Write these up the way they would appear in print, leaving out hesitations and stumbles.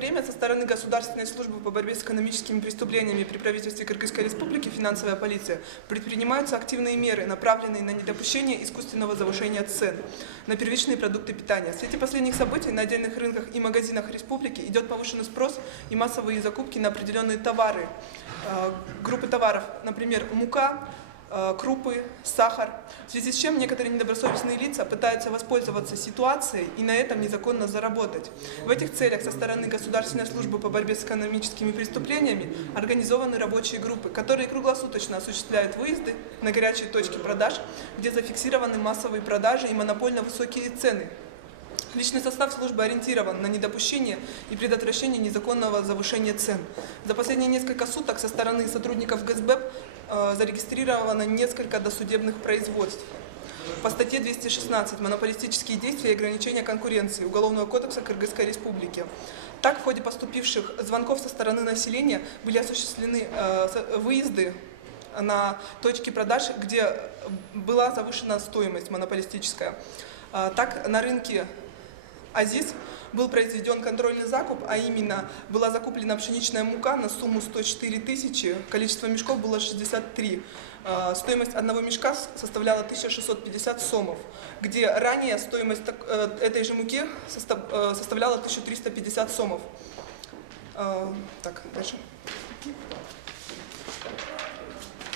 время со стороны Государственной службы по борьбе с экономическими преступлениями при правительстве Кыргызской Республики «Финансовая полиция» предпринимаются активные меры, направленные на недопущение искусственного завышения цен на первичные продукты питания. В свете последних событий на отдельных рынках и магазинах республики идет повышенный спрос и массовые закупки на определенные товары, группы товаров, например, мука, крупы, сахар, в связи с чем некоторые недобросовестные лица пытаются воспользоваться ситуацией и на этом незаконно заработать. В этих целях со стороны Государственной службы по борьбе с экономическими преступлениями организованы рабочие группы, которые круглосуточно осуществляют выезды на горячие точки продаж, где зафиксированы массовые продажи и монопольно высокие цены. Личный состав службы ориентирован на недопущение и предотвращение незаконного завышения цен. За последние несколько суток со стороны сотрудников ГСБ зарегистрировано несколько досудебных производств. По статье 216 «Монополистические действия и ограничения конкуренции» Уголовного кодекса Кыргызской Республики. Так, в ходе поступивших звонков со стороны населения были осуществлены выезды на точки продаж, где была завышена стоимость монополистическая. Так, на рынке Азис был произведен контрольный закуп, а именно была закуплена пшеничная мука на сумму 104 тысячи, количество мешков было 63. Стоимость одного мешка составляла 1650 сомов, где ранее стоимость этой же муки составляла 1350 сомов. Так, дальше.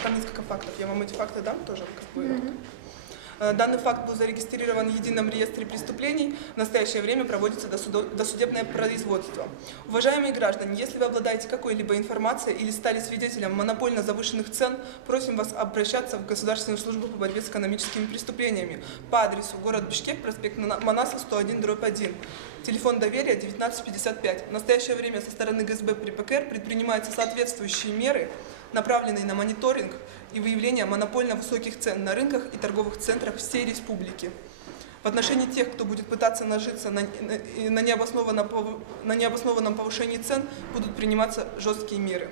Там несколько фактов, я вам эти факты дам тоже. Данный факт был зарегистрирован в Едином реестре преступлений. В настоящее время проводится досудебное производство. Уважаемые граждане, если вы обладаете какой-либо информацией или стали свидетелем монопольно завышенных цен, просим вас обращаться в Государственную службу по борьбе с экономическими преступлениями по адресу город Бишкек, проспект Манаса, 101/1. Телефон доверия 1955. В настоящее время со стороны ГСБ при ПКР предпринимаются соответствующие меры, направленные на мониторинг и выявление монопольно высоких цен на рынках и торговых центрах всей республики. В отношении тех, кто будет пытаться нажиться на необоснованном повышении цен, будут приниматься жесткие меры.